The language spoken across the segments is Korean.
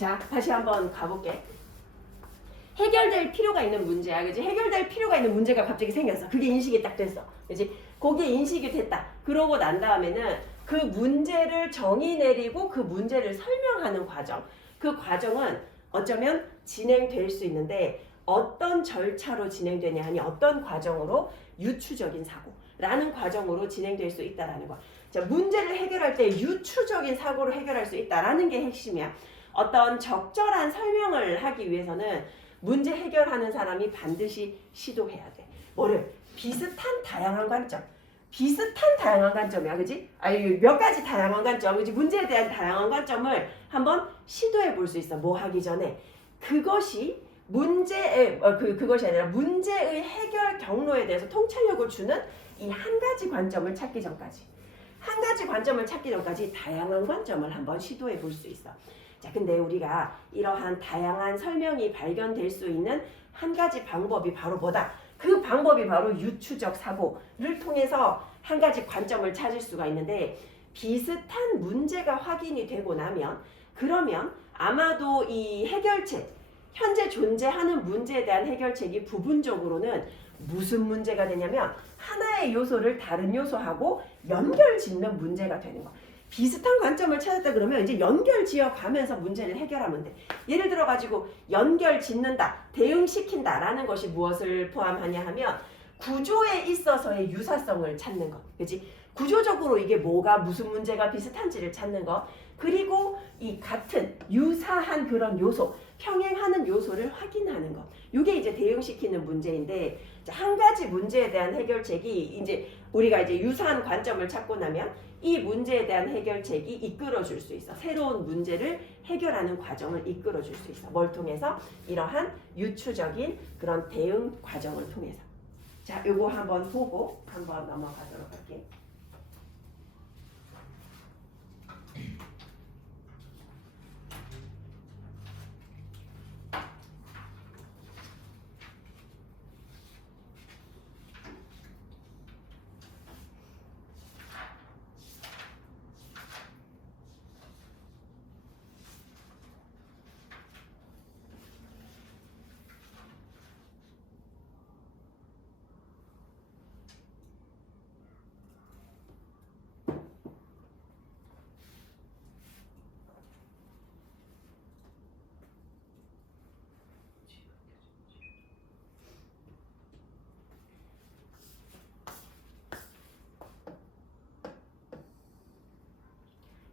자, 다시 한번 가볼게. 해결될 필요가 있는 문제야. 그지? 해결될 필요가 있는 문제가 갑자기 생겼어. 그게 인식이 딱 됐어. 그지? 그게 인식이 됐다. 그러고 난 다음에는 그 문제를 정의 내리고 그 문제를 설명하는 과정. 그 과정은 어쩌면 진행될 수 있는데 어떤 절차로 진행되냐 하니 어떤 과정으로 유추적인 사고라는 과정으로 진행될 수 있다라는 거야. 자, 문제를 해결할 때 유추적인 사고로 해결할 수 있다라는 게 핵심이야. 어떤 적절한 설명을 하기 위해서는 문제 해결하는 사람이 반드시 시도해야 돼. 뭐를? 비슷한 다양한 관점. 비슷한 다양한 관점이야. 그지? 아니, 몇 가지 다양한 관점. 그지? 문제에 대한 다양한 관점을 한번 시도해 볼 수 있어. 뭐 하기 전에. 그것이 그것이 아니라 문제의 해결 경로에 대해서 통찰력을 주는 이 한 가지 관점을 찾기 전까지. 한 가지 관점을 찾기 전까지 다양한 관점을 한번 시도해 볼 수 있어. 자, 근데 우리가 이러한 다양한 설명이 발견될 수 있는 한 가지 방법이 바로 뭐다? 그 방법이 바로 유추적 사고를 통해서 한 가지 관점을 찾을 수가 있는데 비슷한 문제가 확인이 되고 나면 그러면 아마도 이 해결책, 현재 존재하는 문제에 대한 해결책이 부분적으로는 무슨 문제가 되냐면 하나의 요소를 다른 요소하고 연결 짓는 문제가 되는 거야. 비슷한 관점을 찾았다 그러면 이제 연결 지어 가면서 문제를 해결하면 돼. 예를 들어 가지고 연결 짓는다, 대응시킨다 라는 것이 무엇을 포함하냐 하면 구조에 있어서의 유사성을 찾는 것. 그치? 구조적으로 이게 뭐가 무슨 문제가 비슷한지를 찾는 것. 그리고 이 같은 유사한 그런 요소, 평행하는 요소를 확인하는 것. 이게 이제 대응시키는 문제인데 한 가지 문제에 대한 해결책이 이제 우리가 이제 유사한 관점을 찾고 나면 이 문제에 대한 해결책이 이끌어줄 수 있어. 새로운 문제를 해결하는 과정을 이끌어줄 수 있어. 뭘 통해서? 이러한 유추적인 그런 대응 과정을 통해서. 자, 요거 한번 보고 한번 넘어가도록 할게.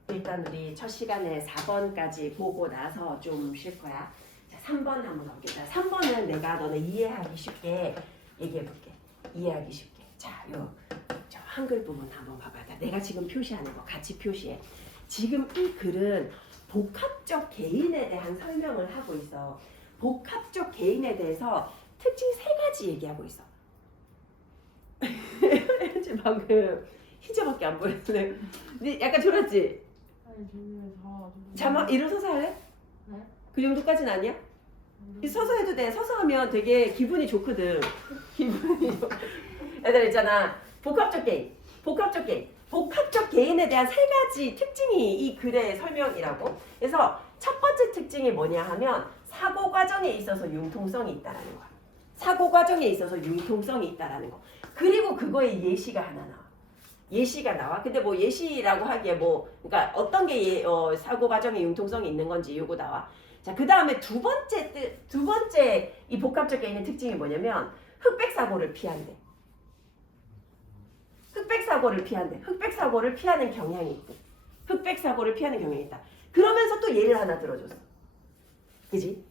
일단 우리 첫 시간에 4번까지 보고 나서 좀 쉴 거야. 자, 3번 한번 가볼게. 자, 3번은 내가 너네 이해하기 쉽게 얘기해 볼게. 이해하기 쉽게. 자, 저 한글 부분 한번 봐봐. 내가 지금 표시하는 거 같이 표시해. 지금 이 글은 복합적 개인에 대한 설명을 하고 있어. 복합적 개인에 대해서 특징 3가지 얘기하고 있어. 지금 방금 희재밖에 안 보였네. 약간 졸았지? 자막 일어서서 할래? 네? 그 정도까지는 아니야? 서서 해도 돼. 서서 하면 되게 기분이 좋거든. 기분이 좋. 얘들 있잖아. 복합적 개인. 복합적 개인에 대한 3가지 특징이 이 글의 설명이라고. 그래서 첫 번째 특징이 뭐냐 하면 사고 과정에 있어서 융통성이 있다라는 거야. 사고 과정에 있어서 융통성이 있다라는 거. 그리고 그거에 예시가 하나 나와. 예시가 나와. 근데 뭐 예시라고 하기에 뭐 그러니까 어떤 게 사고 과정에 융통성이 있는 건지 요거 나와. 자, 그다음에 두 번째 이 복합적 개인의 특징이 뭐냐면 흑백 사고를 피한대. 흑백 사고를 피하는 경향이 있대. 흑백 사고를 피하는 경향이 있다. 그러면서 또 예를 하나 들어줬어. 그지?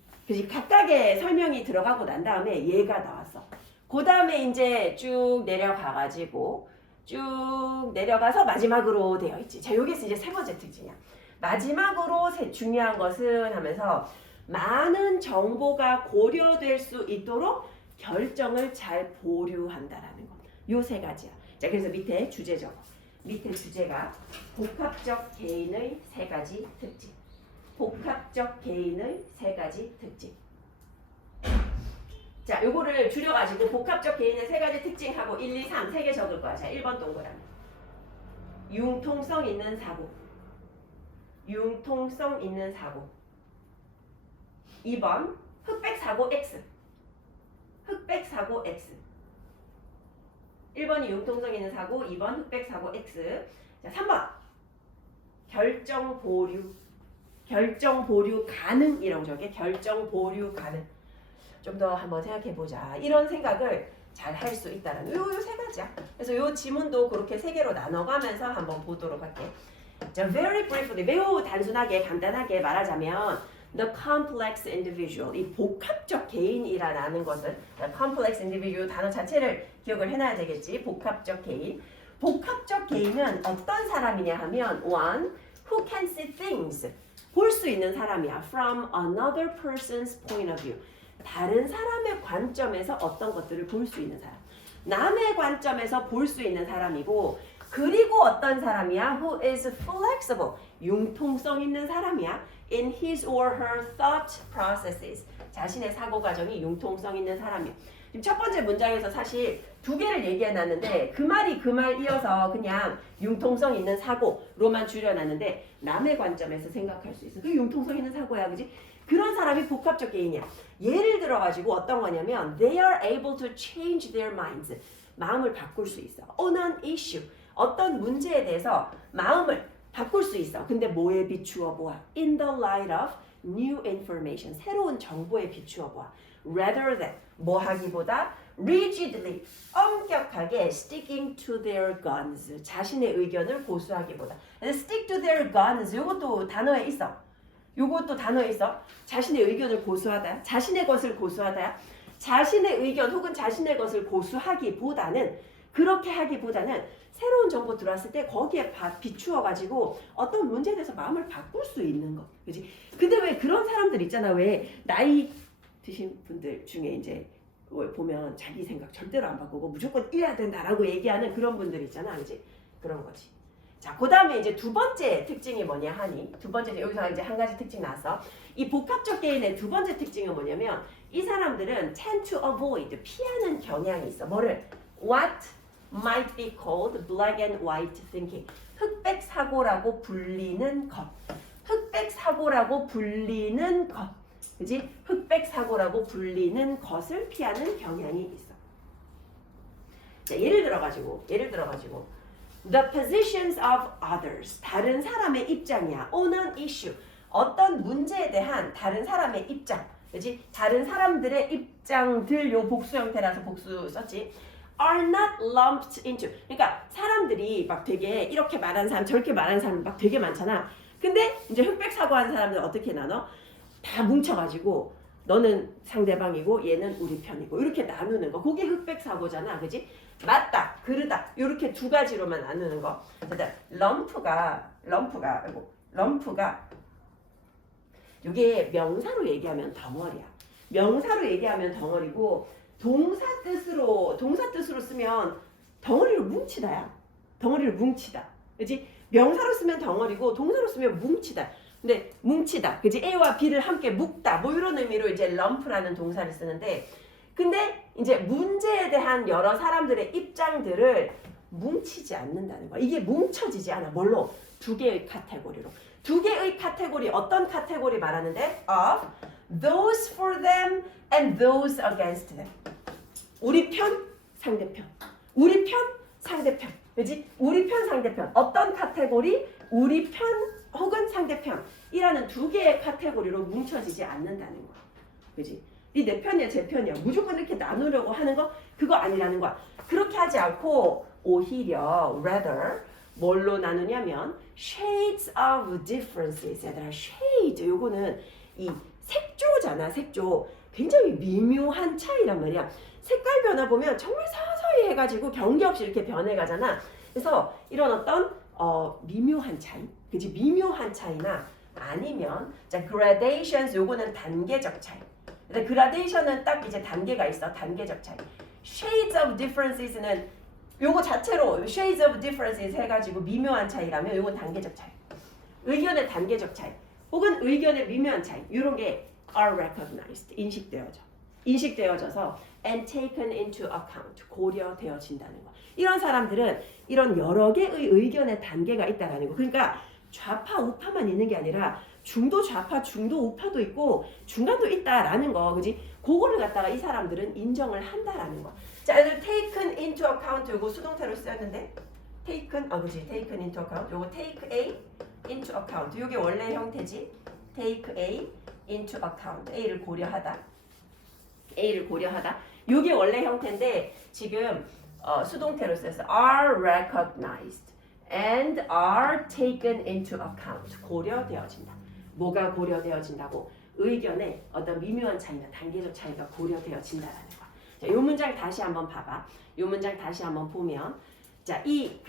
각각의 설명이 들어가고 난 다음에 얘가 나왔어. 그 다음에 이제 쭉 내려가가지고 쭉 내려가서 마지막으로 되어 있지. 자, 여기서 이제 3번째 특징이야. 마지막으로 중요한 것은 하면서 많은 정보가 고려될 수 있도록 결정을 잘 보류한다라는 거. 요 3가지야. 자, 그래서 밑에 주제 적어. 밑에 주제가 복합적 개인의 3가지 특징. 복합적 개인의 3가지 특징. 자, 요거를 줄여가지고 복합적 개인의 3가지 특징하고 1, 2, 3 3개 적을 거야. 자, 1번 동그라미. 융통성 있는 사고. 2번 흑백 사고 X. 흑백 사고 X. 1번이 융통성 있는 사고, 2번 흑백 사고 X. 자, 3번 결정 보류. 결정 보류 가능이라고 적게 결정 보류 가능. 좀 더 한번 생각해 보자. 이런 생각을 잘 할 수 있다는 요 세 가지야. 그래서 요 지문도 그렇게 세 개로 나눠가면서 한번 보도록 할게. 자, very briefly 매우 단순하게 간단하게 말하자면 the complex individual 이 복합적 개인이라는 것을 complex individual 단어 자체를 기억을 해놔야 되겠지. 복합적 개인. 복합적 개인은 어떤 사람이냐 하면 one who can see things 볼 수 있는 사람이야. from another person's point of view. 다른 사람의 관점에서 어떤 것들을 볼 수 있는 사람. 남의 관점에서 볼 수 있는 사람이고 그리고 어떤 사람이야? who is flexible. 융통성 있는 사람이야. in his or her thought processes. 자신의 사고 과정이 융통성 있는 사람이야. 지금 첫 번째 문장에서 사실 두 개를 얘기해놨는데 그 말이 그 말 이어서 그냥 융통성 있는 사고로만 줄여놨는데 남의 관점에서 생각할 수 있어. 그 융통성 있는 사고야, 그지? 그런 사람이 복합적 개인이야. 예를 들어가지고 어떤 거냐면 they are able to change their minds. 마음을 바꿀 수 있어. on an issue. 어떤 문제에 대해서 마음을 바꿀 수 있어. 근데 뭐에 비추어 보아? in the light of new information. 새로운 정보에 비추어 보아. rather than 뭐 하기보다 rigidly 엄격하게 sticking to their guns. 자신의 의견을 고수하기보다. stick to their guns. 요것도 단어에 있어. 요것도 단어에 있어. 자신의 의견을 고수하다. 자신의 것을 고수하다. 자신의 의견 혹은 자신의 것을 고수하기보다는 그렇게 하기보다는 새로운 정보 들어왔을 때 거기에 비추어 가지고 어떤 문제에 대해서 마음을 바꿀 수 있는 거. 그지? 근데 왜 그런 사람들 있잖아. 왜 나이 드신 분들 중에 이제 보면 자기 생각 절대로 안 바꾸고 무조건 이래야 된다라고 얘기하는 그런 분들 있잖아. 그지? 그런 거지. 자, 그 다음에 이제 두 번째 특징이 뭐냐 하니 두 번째 여기서 이제 한 가지 특징 나왔어. 이 복합적 개인의 두 번째 특징은 뭐냐면 이 사람들은 tend to avoid 피하는 경향이 있어. 뭐를? What might be called black and white thinking. 흑백 사고라고 불리는 것. 흑백 사고라고 불리는 것. 그지? 흑백 사고라고 불리는 것을 피하는 경향이 있어. 자, 예를 들어가지고 the positions of others. 다른 사람의 입장이야. on an issue. 어떤 문제에 대한 다른 사람의 입장. 그지? 다른 사람들의 입장들 요 복수 형태라서 복수 썼지. are not lumped into. 그러니까 사람들이 막 되게 이렇게 말하는 사람 저렇게 말하는 사람 막 되게 많잖아. 근데 이제 흑백 사고하는 사람들 어떻게 나눠? 다 뭉쳐가지고 너는 상대방이고 얘는 우리 편이고 이렇게 나누는 거. 그게 흑백 사고잖아. 그지? 맞다, 그르다 이렇게 두 가지로만 나누는 거. 그다음 럼프가 이게 명사로 얘기하면 덩어리야. 명사로 얘기하면 덩어리고 동사 뜻으로 쓰면 덩어리로 뭉치다야. 덩어리로 뭉치다. 그지? 명사로 쓰면 덩어리고 동사로 쓰면 뭉치다. 근데 뭉치다. 그지? A와 B를 함께 묶다. 뭐 이런 의미로 이제 lump라는 동사를 쓰는데 근데 이제 문제에 대한 여러 사람들의 입장들을 뭉치지 않는다는 거야. 이게 뭉쳐지지 않아. 뭘로? 두 개의 카테고리로. 두 개의 카테고리. 어떤 카테고리 말하는데? Of those for them and those against them. 우리 편, 상대편. 우리 편, 상대편. 그지? 우리 편, 상대편. 어떤 카테고리? 우리 편 혹은 상대편이라는 두 개의 카테고리로 뭉쳐지지 않는다는 거야. 그지? 이 내 편이야, 제 편이야. 무조건 이렇게 나누려고 하는 거 그거 아니라는 거야. 그렇게 하지 않고 오히려 rather 뭘로 나누냐면 shades of differences. 얘들아, shade 요거는 이 색조잖아. 색조. 굉장히 미묘한 차이란 말이야. 색깔 변화 보면 정말 서서히 해가지고 경계 없이 이렇게 변해가잖아. 그래서 이런 어떤 미묘한 차이, 그치? 미묘한 차이나 아니면 자 gradations 요거는 단계적 차이. 근데 gradation은 딱 이제 단계가 있어. 단계적 차이. shades of differences는 요거 자체로 shades of differences 해가지고 미묘한 차이라면 요건 단계적 차이. 의견의 단계적 차이 혹은 의견의 미묘한 차이 이런 게 are recognized 인식되어져서 and taken into account 고려되어진다는 거. 이런 사람들은 이런 여러 개의 의견의 단계가 있다라는 거. 그러니까 좌파 우파만 있는 게 아니라 중도 좌파, 중도 우파도 있고 중간도 있다라는 거, 그지? 그거를 갖다가 이 사람들은 인정을 한다라는 거. 자, 얘들 taken into account 요거 수동태로 쓰였는데 taken, 그지? taken into account. 요거 take A into account. 요게 원래 형태지. take A into account. A를 고려하다. A를 고려하다. 요게 원래 형태인데 지금 수동태로 쓰였어. are recognized and are taken into account. 고려되어진다. 뭐가 고려되어진다고? 의견의 어떤 미묘한 차이나 단계적 차이가 고려되어진다라는 거. 자, 요 문장 다시 한번 봐봐. 요 문장 다시 한번 보면, 자,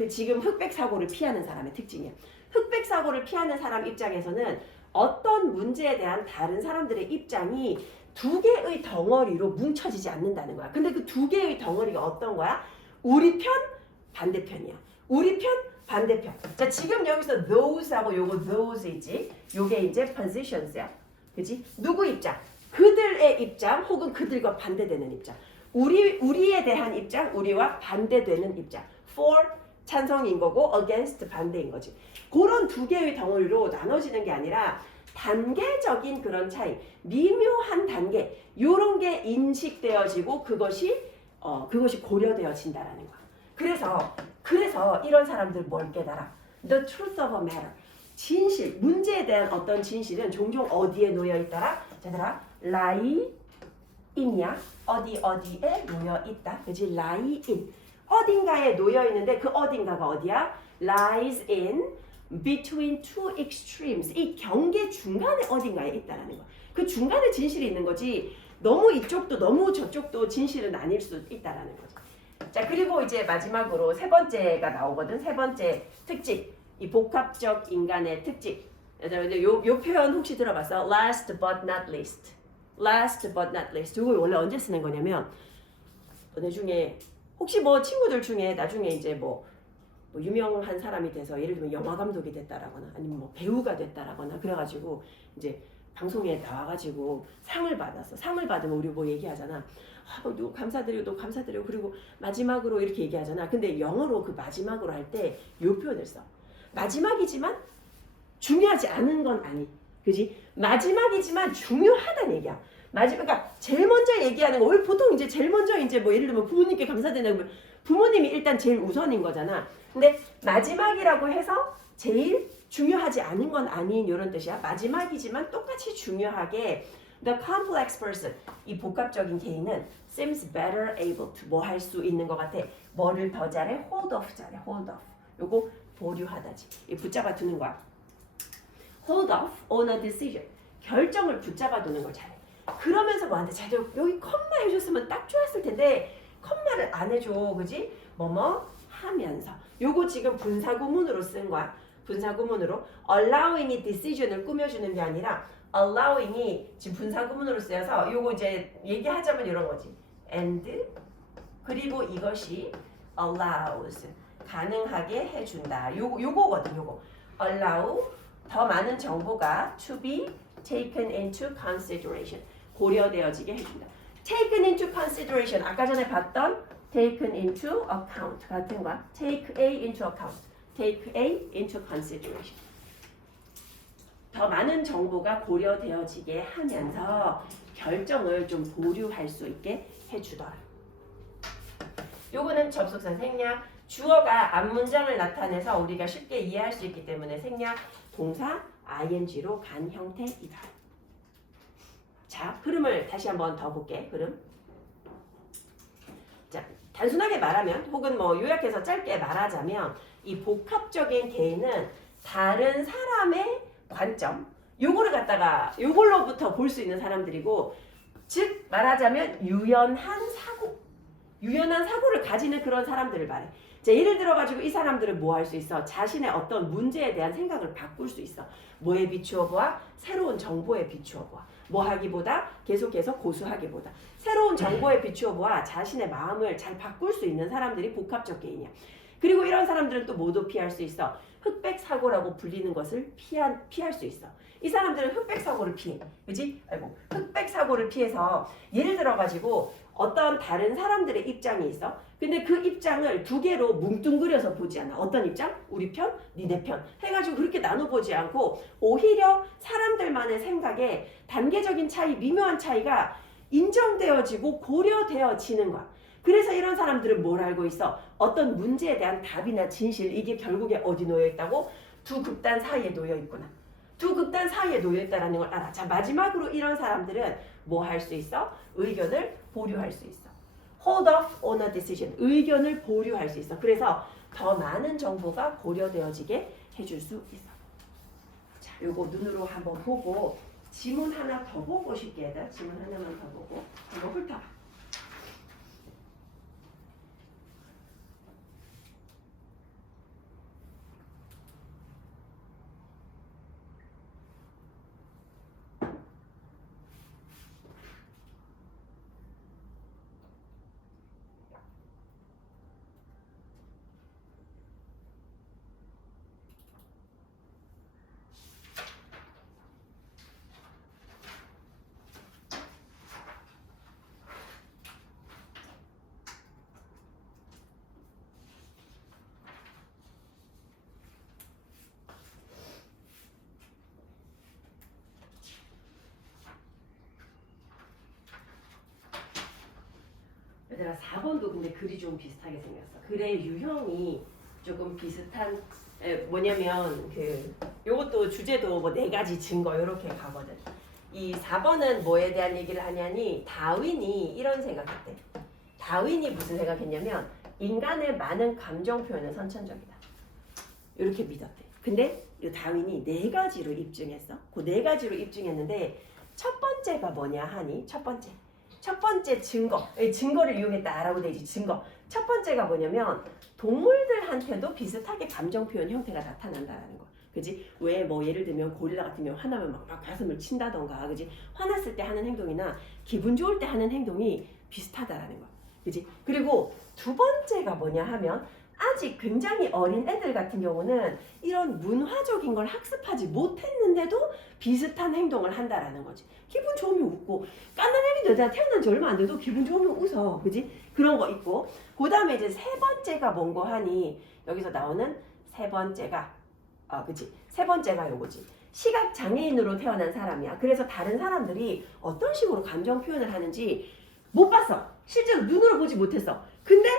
지금 흑백 사고를 피하는 사람의 특징이야. 흑백 사고를 피하는 사람 입장에서는 어떤 문제에 대한 다른 사람들의 입장이 두 개의 덩어리로 뭉쳐지지 않는다는 거야. 근데 그 두 개의 덩어리가 어떤 거야? 우리 편, 반대편이야. 우리 편, 반대편. 자, 지금 여기서 those하고 요거 those이지. 요게 이제 positions야. 그지? 누구 입장? 그들의 입장 혹은 그들과 반대되는 입장. 우리에 대한 입장, 우리와 반대되는 입장. for 찬성인 거고 against 반대인 거지. 그런 두 개의 덩어리로 나눠지는 게 아니라 단계적인 그런 차이, 미묘한 단계, 요런 게 인식되어지고 그것이 고려되어진다라는 거야. 그래서 이런 사람들 뭘 깨달아? The truth of a matter. 진실, 문제에 대한 어떤 진실은 종종 어디에 놓여 있더라? 얘들아, lie in이야. 어디에 놓여 있다. 그지? lie in. 어딘가에 놓여 있는데 그 어딘가가 어디야? lies in between two extremes. 이 경계 중간에 어딘가에 있다라는 거. 그 중간에 진실이 있는 거지. 너무 이쪽도 너무 저쪽도 진실은 아닐 수 있다라는 거지. 자, 그리고 이제 마지막으로 세 번째가 나오거든. 세 번째 특징. 이 복합적 인간의 특징. 요 표현 혹시 들어봤어? Last but not least. Last but not least. 이거 원래 언제 쓰는 거냐면 너네 중에 혹시 뭐 친구들 중에 나중에 이제 뭐 유명한 사람이 돼서 예를 들면 영화 감독이 됐다라거나 아니면 뭐 배우가 됐다라거나 그래가지고 이제 방송에 나와가지고 상을 받았어. 상을 받으면 우리 뭐 얘기하잖아. 너 감사드려요, 너 감사드려요. 그리고 마지막으로 이렇게 얘기하잖아. 근데 영어로 그 마지막으로 할 때 요 표현을 써. 마지막이지만 중요하지 않은 건 아니. 그지? 마지막이지만 중요하다는 얘기야. 그러니까 제일 먼저 얘기하는 거, 우리 보통 이제 제일 먼저 이제 뭐 예를 들면 부모님께 감사드린다고 하면 부모님이 일단 제일 우선인 거잖아. 근데 마지막이라고 해서 제일 중요하지 않은 건 아닌 이런 뜻이야. 마지막이지만 똑같이 중요하게 the complex person, 이 복합적인 개인은 seems better able to 뭐 할 수 있는 것 같아. 뭐를 더 잘해? hold off 잘해. hold off. 요거 보류하다지. 이 붙잡아 두는 거야. hold off on a decision. 결정을 붙잡아 두는 걸 잘해. 그러면서 뭐한테 자, 여기 컴마 해줬으면 딱 좋았을 텐데 컴마를 안 해줘. 그지? 뭐뭐 하면서. 요거 지금 분사구문으로 쓴 거야. 분사구문으로 allowing이 decision을 꾸며주는 게 아니라 allowing이 지금 분사구문으로 쓰여서 요거 이제 얘기하자면 이런 거지. and 그리고 이것이 allows 가능하게 해준다. 요거거든. 요거 allow 더 많은 정보가 to be taken into consideration 고려되어지게 해준다. taken into consideration 아까 전에 봤던 taken into account 같은 거야. take A into account, take A into consideration. 더 많은 정보가 고려되어지게 하면서 결정을 좀 보류할 수 있게 해주더라. 요거는 접속사 생략. 주어가 앞문장을 나타내서 우리가 쉽게 이해할 수 있기 때문에 생략. 동사 ing로 간 형태이다. 자, 흐름을 다시 한번 더 볼게. 흐름. 자, 단순하게 말하면 혹은 뭐 요약해서 짧게 말하자면 이 복합적인 개인은 다른 사람의 관점 요거를 갖다가 요걸로부터 볼 수 있는 사람들이고, 즉 말하자면 유연한 사고를 가지는 그런 사람들을 말해. 자, 예를 들어 가지고 이 사람들은 뭐 할 수 있어? 자신의 어떤 문제에 대한 생각을 바꿀 수 있어. 뭐에 비추어 보아? 새로운 정보에 비추어 보아. 뭐 하기보다 계속해서 고수하기보다 새로운 정보에 비추어 보아 자신의 마음을 잘 바꿀 수 있는 사람들이 복합적 개인이야. 그리고 이런 사람들은 또 뭐도 피할 수 있어? 흑백 사고라고 불리는 것을 피할 수 있어. 이 사람들은 흑백 사고를 피해. 그지? 흑백 사고를 피해서 예를 들어 가지고 어떤 다른 사람들의 입장이 있어. 근데 그 입장을 두 개로 뭉뚱그려서 보지 않아. 어떤 입장? 우리 편, 니네 편 해가지고 그렇게 나눠보지 않고 오히려 사람들만의 생각에 단계적인 차이, 미묘한 차이가 인정되어지고 고려되어지는 거야. 그래서 이런 사람들은 뭘 알고 있어? 어떤 문제에 대한 답이나 진실, 이게 결국에 어디 놓여있다고? 두 극단 사이에 놓여있구나. 두 극단 사이에 놓여있다는 걸 알아. 자, 마지막으로 이런 사람들은 뭐 할 수 있어? 의견을 보류할 수 있어. Hold off on a decision. 의견을 보류할 수 있어. 그래서 더 많은 정보가 고려되어지게 해줄 수 있어. 자, 요거 눈으로 한번 보고 지문 하나 더 보고 싶게 해다. 지문 하나만 더 보고 한번 훑어봐. 얘들아 4번도 근데 글이 좀 비슷하게 생겼어. 글의 유형이 조금 비슷한 뭐냐면 요것도 주제도 뭐 4가지 증거 이렇게 가거든. 이 4번은 뭐에 대한 얘기를 하냐니 다윈이 이런 생각했대. 다윈이 무슨 생각했냐면 인간의 많은 감정 표현은 선천적이다. 이렇게 믿었대. 근데 이 다윈이 4가지로 입증했어. 그 4가지로 입증했는데 첫 번째가 뭐냐 하니 첫 번째 증거를 이용했다라고 되지. 증거. 첫 번째가 뭐냐면 동물들한테도 비슷하게 감정 표현 형태가 나타난다라는 거. 그지? 왜 뭐 예를 들면 고릴라 같으면 화나면 막 가슴을 친다던가, 그지? 화났을 때 하는 행동이나 기분 좋을 때 하는 행동이 비슷하다라는 거. 그지? 그리고 두 번째가 뭐냐 하면 아직 굉장히 어린 애들 같은 경우는 이런 문화적인 걸 학습하지 못했는데도 비슷한 행동을 한다라는 거지. 기분 좋으면 웃고, 깐난애기도 여자 태어난 지 얼마 안 돼도 기분 좋으면 웃어. 그지? 그런 거 있고. 그 다음에 이제 세 번째가 뭔고 하니, 여기서 나오는 세 번째가, 그치? 세 번째가 요거지. 시각 장애인으로 태어난 사람이야. 그래서 다른 사람들이 어떤 식으로 감정 표현을 하는지 못 봤어. 실제로 눈으로 보지 못했어. 근데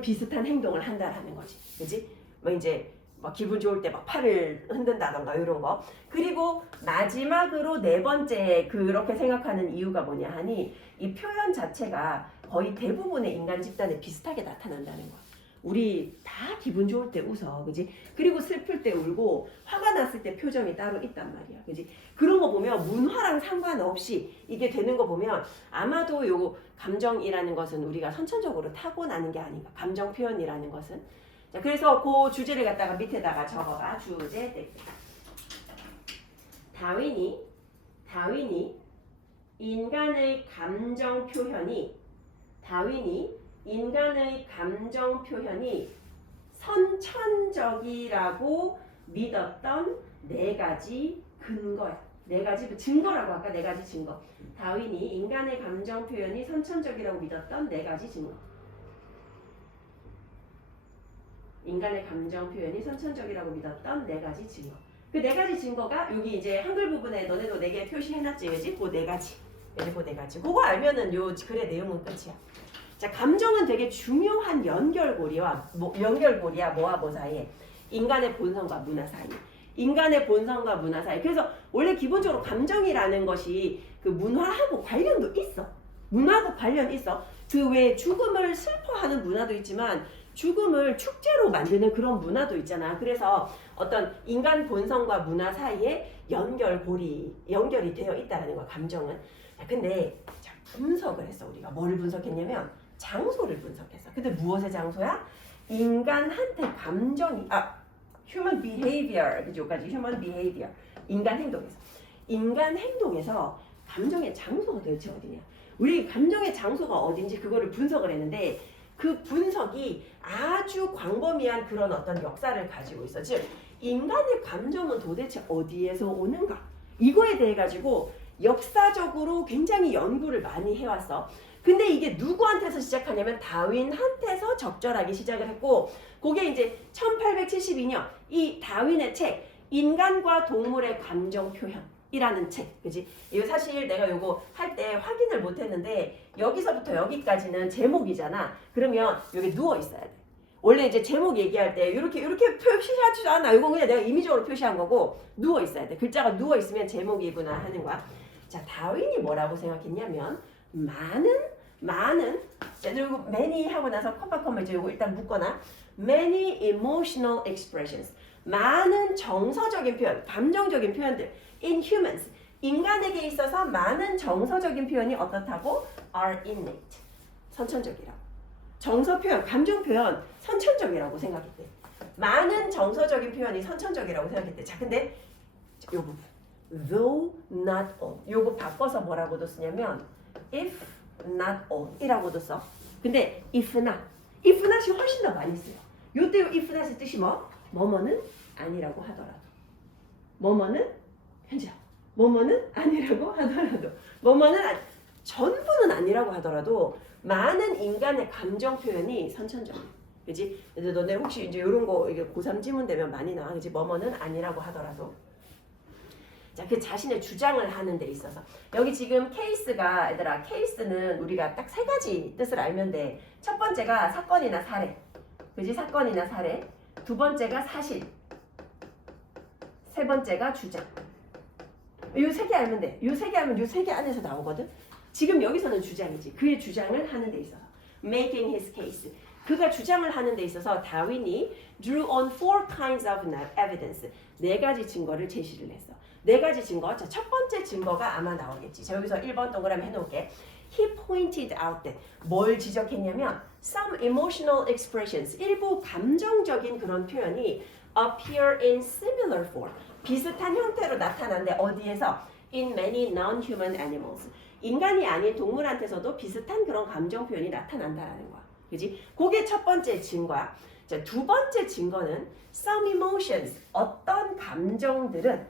비슷한 행동을 한다라는 거지. 그지? 뭐 이제 막 기분 좋을 때 막 팔을 흔든다던가 이런 거. 그리고 마지막으로 4번째 그렇게 생각하는 이유가 뭐냐 하니 이 표현 자체가 거의 대부분의 인간 집단에 비슷하게 나타난다는 거야. 우리 다 기분 좋을 때 웃어. 그지? 그리고 슬플 때 울고 화가 났을 때 표정이 따로 있단 말이야. 그지? 그런 거 보면 문화랑 상관없이 이게 되는 거 보면 아마도 요 감정이라는 것은 우리가 선천적으로 타고나는 게 아닌가. 감정 표현이라는 것은. 자, 그래서 그 주제를 갖다가 밑에다가 적어봐. 주제 때. 다윈이 인간의 감정 표현이 선천적이라고 믿었던 4가지 근거야. 4가지 증거라고 할까? 4가지 증거. 다윈이 인간의 감정 표현이 선천적이라고 믿었던 4가지 증거. 인간의 감정 표현이 선천적이라고 믿었던 4가지 증거. 그 4가지 증거가 여기 이제 한글 부분에 너네도 4개 표시해놨지, 그지? 그 4가지. 여기 그 4가지. 그거 알면은 요 글의 내용은 끝이야. 자, 감정은 되게 중요한 연결고리야. 뭐와 뭐 사이에? 인간의 본성과 문화 사이. 그래서 원래 기본적으로 감정이라는 것이 그 문화하고 관련도 있어. 문화하고 관련 있어. 그 외에 죽음을 슬퍼하는 문화도 있지만 죽음을 축제로 만드는 그런 문화도 있잖아. 그래서 어떤 인간 본성과 문화 사이에 연결이 되어 있다는 거야, 감정은. 자, 근데 분석을 했어. 우리가 뭐를 분석했냐면 장소를 분석했어. 근데 무엇의 장소야? 인간한테 감정이 human behavior, 그죠? 여기까지 human behavior, 인간 행동에서 감정의 장소가 도대체 어디냐? 우리 감정의 장소가 어딘지 그거를 분석을 했는데 그 분석이 아주 광범위한 그런 어떤 역사를 가지고 있어. 즉 인간의 감정은 도대체 어디에서 오는가? 이거에 대해 가지고 역사적으로 굉장히 연구를 많이 해왔어. 근데 이게 누구한테서 시작하냐면 다윈한테서 적절하게 시작을 했고, 그게 이제 1872년 이 다윈의 책 인간과 동물의 감정 표현이라는 책, 그지? 이거 사실 내가 요거 할 때 확인을 못했는데 여기서부터 여기까지는 제목이잖아. 그러면 여기 누워 있어야 돼. 원래 이제 제목 얘기할 때 이렇게 표시하지도 않아. 이건 그냥 내가 임의적으로 표시한 거고 누워 있어야 돼. 글자가 누워 있으면 제목이구나 하는 거야. 자, 다윈이 뭐라고 생각했냐면 많은 자, 그리고 many 하고 나서 컴마 이제 요거 일단 묶거나 many emotional expressions 많은 정서적인 표현, 감정적인 표현들 in humans 인간에게 있어서 많은 정서적인 표현이 어떻다고? are innate 선천적이라고. 정서 표현, 감정 표현 선천적이라고 생각했대. 많은 정서적인 표현이 선천적이라고 생각했대. 자, 근데 요 부분 though not all 요거 바꿔서 뭐라고도 쓰냐면 if not all 이라고도 써. 근데 if not이 훨씬 더 많이 써요. 요때 if not의 뜻이 뭐뭐는 아니라고 하더라도 뭐뭐는 현지야 뭐뭐는 아니라고 하더라도 뭐뭐는 전부는 아니라고 하더라도 많은 인간의 감정 표현이 선천적이야. 그지? 그래서 너네 혹시 이제 이런 거 이게 고3 지문 되면 많이 나와. 그지? 뭐뭐는 아니라고 하더라도. 자, 그 자신의 주장을 하는 데 있어서 여기 지금 케이스가 얘들아 케이스는 우리가 딱 세 가지 뜻을 알면 돼. 첫 번째가 사건이나 사례. 그지? 사건이나 사례. 두 번째가 사실. 세 번째가 주장. 요 세 개 알면 돼. 요 세 개 알면 요 세 개 안에서 나오거든. 지금 여기서는 주장이지. 그의 주장을 하는 데 있어서 making his case. 그가 주장을 하는 데 있어서 다윈이 drew on four kinds of evidence. 네 가지 증거를 제시를 했어. 네 가지 증거. 자, 첫 번째 증거가 아마 나오겠지. 자, 여기서 1번 동그라미 해놓을게. He pointed out that 뭘 지적했냐면 some emotional expressions 일부 감정적인 그런 표현이 appear in similar form 비슷한 형태로 나타난데 어디에서? in many non-human animals 인간이 아닌 동물한테서도 비슷한 그런 감정 표현이 나타난다라는 거야. 그지? 그게 첫 번째 증거야. 자, 두 번째 증거는 some emotions 어떤 감정들은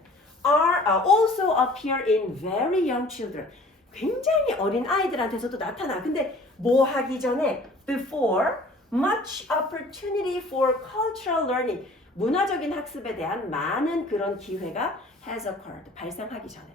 also appear in very young children. 굉장히 어린 아이들한테서도 나타나. 근데 뭐 하기 전에 before much opportunity for cultural learning. 문화적인 학습에 대한 많은 그런 기회가 has occurred. 발생하기 전에.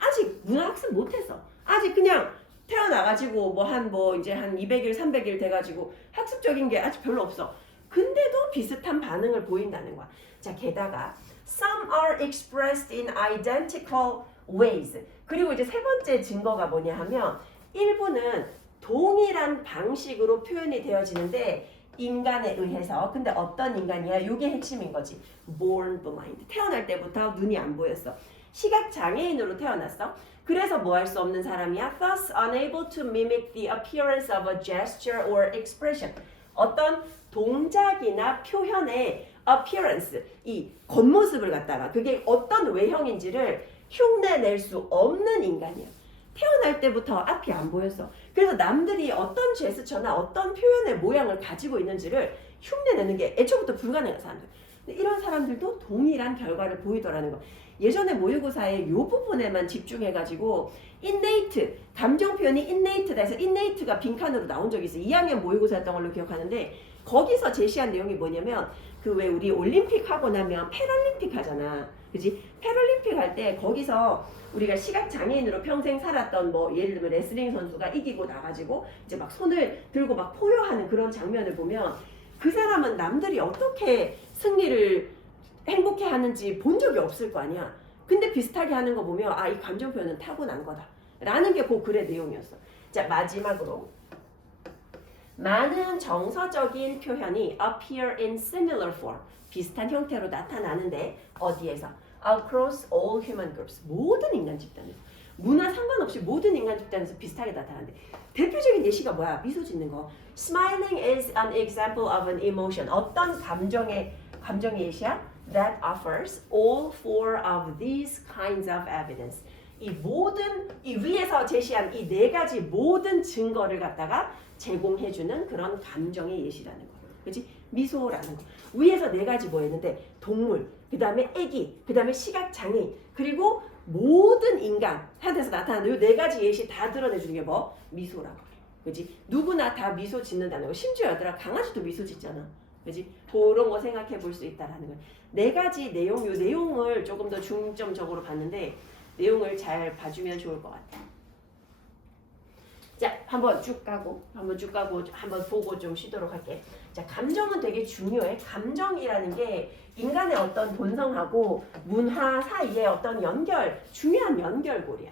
아직 문화 학습 못했어. 아직 그냥 태어나가지고 이제 한 200일, 300일 돼가지고 학습적인 게 아직 별로 없어. 근데도 비슷한 반응을 보인다는 거야. 자, 게다가 some are expressed in identical ways. 그리고 이제 세 번째 증거가 뭐냐 하면 일부는 동일한 방식으로 표현이 되어지는데 인간에 의해서. 근데 어떤 인간이야? 이게 핵심인 거지. born blind. 태어날 때부터 눈이 안 보였어. 시각 장애인으로 태어났어. 그래서 뭐 할 수 없는 사람이야? Thus unable to mimic the appearance of a gesture or expression. 어떤 동작이나 표현의 appearance, 이 겉모습을 갖다가 그게 어떤 외형인지를 흉내낼 수 없는 인간이야. 태어날 때부터 앞이 안 보였어. 그래서 남들이 어떤 제스처나 어떤 표현의 모양을 가지고 있는지를 흉내내는 게 애초부터 불가능한 사람들. 근데 이런 사람들도 동일한 결과를 보이더라는 거. 예전에 모의고사에 이 부분에만 집중해가지고 innate, 감정 표현이 innate다 해서 innate가 빈칸으로 나온 적이 있어. 2학년 모의고사였던 걸로 기억하는데 거기서 제시한 내용이 뭐냐면 그 왜 우리 올림픽 하고 나면 패럴림픽 하잖아. 그지? 패럴림픽 할 때 거기서 우리가 시각장애인으로 평생 살았던 예를 들면 레슬링 선수가 이기고 나가지고 이제 막 손을 들고 막 포효하는 그런 장면을 보면 그 사람은 남들이 어떻게 승리를 행복해 하는지 본 적이 없을 거 아니야. 근데 비슷하게 하는 거 보면 이 감정 표현은 타고난 거다. 라는 게 그 글의 내용이었어. 자, 마지막으로 많은 정서적인 표현이 appear in similar form 비슷한 형태로 나타나는데 어디에서? across all human groups 모든 인간 집단에서 문화 상관없이 모든 인간 집단에서 비슷하게 나타나는데 대표적인 예시가 뭐야? 미소 짓는 거. Smiling is an example of an emotion. 어떤 감정의 예시야? That offers all four of these kinds of evidence. 이 위에서 제시한 이 네 가지 모든 증거를 갖다가 제공해주는 그런 감정의 예시라는 거. 그렇지? 미소라는 거. 위에서 네 가지 뭐 했는데 동물, 그 다음에 애기, 그 다음에 시각장애인, 그리고 모든 인간한테서 나타나는 요 네 가지 예시 다 드러내주는 게 뭐? 미소라고. 그지? 누구나 다 미소 짓는다는 거. 심지어 얘들아 강아지도 미소 짓잖아. 그지? 그런 거 생각해 볼 수 있다라는 거. 네 가지 내용, 요 내용을 조금 더 중점적으로 봤는데 내용을 잘 봐주면 좋을 것 같아. 자, 한번 쭉 가고 한번 보고 좀 쉬도록 할게. 자, 감정은 되게 중요해. 감정이라는 게 인간의 어떤 본성하고 문화 사이의 어떤 중요한 연결고리야.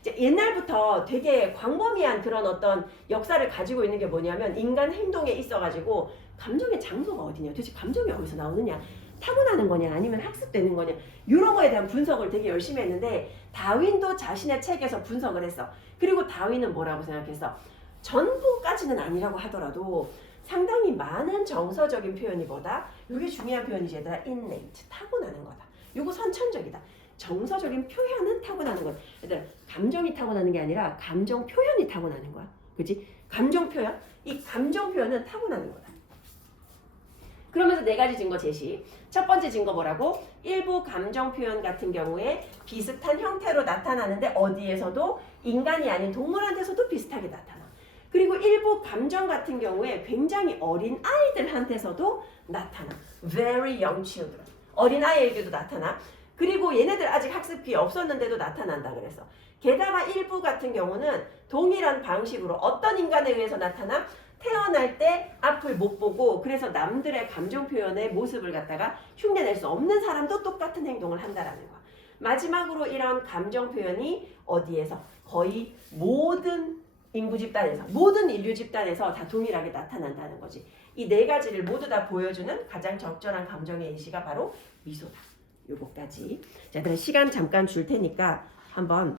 이제 옛날부터 되게 광범위한 그런 어떤 역사를 가지고 있는 게 뭐냐면 인간 행동에 있어가지고 감정의 장소가 어디냐, 도대체 감정이 어디서 나오느냐, 타고나는 거냐 아니면 학습되는 거냐, 이런 거에 대한 분석을 되게 열심히 했는데 다윈도 자신의 책에서 분석을 했어. 그리고 다윈은 뭐라고 생각했어? 전부까지는 아니라고 하더라도 상당히 많은 정서적인 표현이보다 이게 중요한 표현이지 얘들아, innate, 타고나는 거다. 이거 선천적이다. 정서적인 표현은 타고나는 것. 얘들아, 감정이 타고나는 게 아니라 감정 표현이 타고나는 거야. 그치? 감정 표현? 이 감정 표현은 타고나는 거다. 그러면서 네 가지 증거 제시. 첫 번째 증거 뭐라고? 일부 감정 표현 같은 경우에 비슷한 형태로 나타나는데 어디에서도 인간이 아닌 동물한테서도 비슷하게 나타나. 그리고 일부 감정 같은 경우에 굉장히 어린 아이들한테서도 나타나. Very young children. 어린 아이에게도 나타나. 그리고 얘네들 아직 학습기 없었는데도 나타난다 그래서. 게다가 일부 같은 경우는 동일한 방식으로 어떤 인간에 의해서 나타나? 태어날 때 앞을 못 보고 그래서 남들의 감정 표현의 모습을 갖다가 흉내낼 수 없는 사람도 똑같은 행동을 한다라는 거야. 마지막으로 이런 감정 표현이 어디에서? 거의 모든 인구 집단에서, 모든 인류 집단에서 다 동일하게 나타난다는 거지. 이 네 가지를 모두 다 보여주는 가장 적절한 감정의 예시가 바로 미소다. 요거까지. 자, 그럼 시간 잠깐 줄 테니까 한번